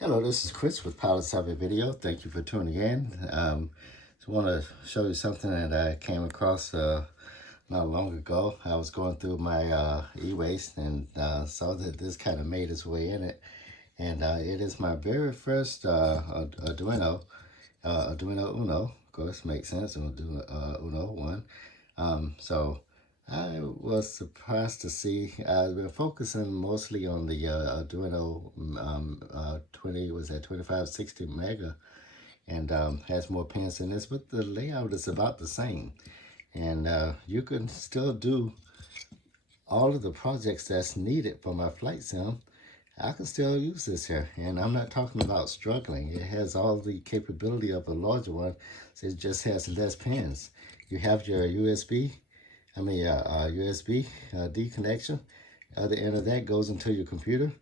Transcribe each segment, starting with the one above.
Hello, this is Chris with Pilot Savvy Video. Thank you for tuning in. Just want to show you something that I came across not long ago. I was going through my e-waste and saw that this kind of made its way in it. And it is my very first Arduino Uno. Of course, makes sense. Arduino Uno 1. So I was surprised to see I've been focusing mostly on the Arduino 2560 Mega, and has more pins in this, but the layout is about the same. And you can still do all of the projects that's needed for my flight sim. I can still use this here, and I'm not talking about struggling. It has all the capability of a larger one, so it just has less pins. You have your USB D connection. Other end of that goes into your computer,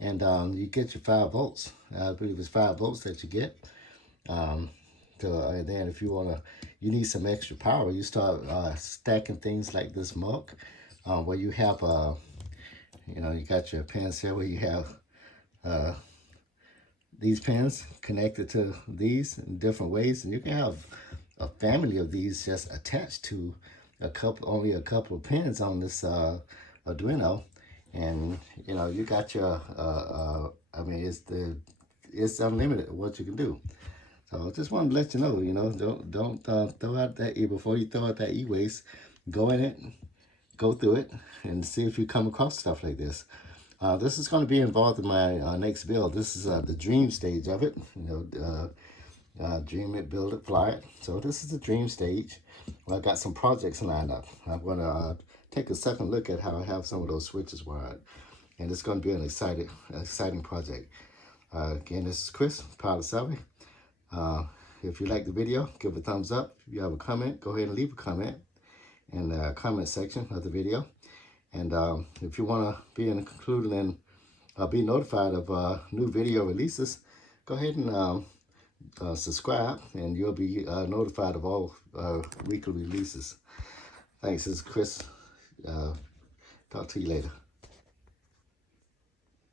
and you get your 5 volts. I believe it's 5 volts that you get. And then if you need some extra power, you start stacking things like this mug, where you have you got your pins here where you have these pins connected to these in different ways, and you can have a family of these just attached to only a couple of pins on this Arduino, and you got your it's unlimited what you can do. So I just wanted to let you know, don't throw out that before you throw out that e-waste. Go in it, go through it, and see if you come across stuff like this. This is going to be involved in my next build. This is the dream stage of it. Dream it, build it, fly it. So this is the dream stage. Well, I got some projects lined up. I'm going to take a second look at how I have some of those switches wired, and it's going to be an exciting project. Again, this is Chris, Pilot Savvy. If you like the video, give it a thumbs up. If you have a comment, go ahead and leave a comment in the comment section of the video. And if you want to be included and be notified of new video releases, go ahead and subscribe, and you'll be notified of all weekly releases. Thanks. This is Chris. Talk to you later.